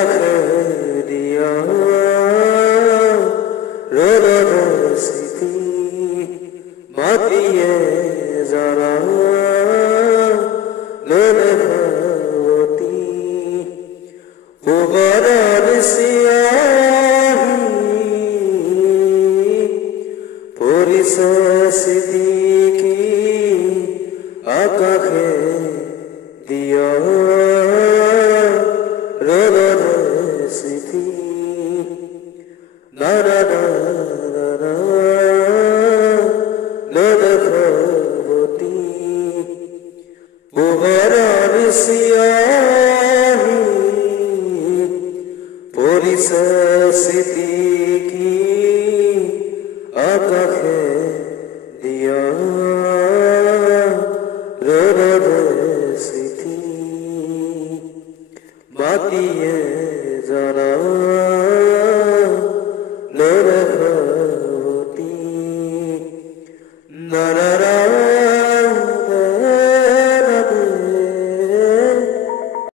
আকাশে দিয়া রোদন স্মৃতি মাতিয়ে যারা লোলে ভগবতী পুবরর সিয়াহি পরিছে স্মৃতি আকাশে দিয়া রোদন স্মৃতি নানা নানা লোলে ভগবতী পুবরর সিয়াহি পরিছে স্মৃতি আকাশে দিয়া রোদন স্মৃতি মাতিয়ে যারা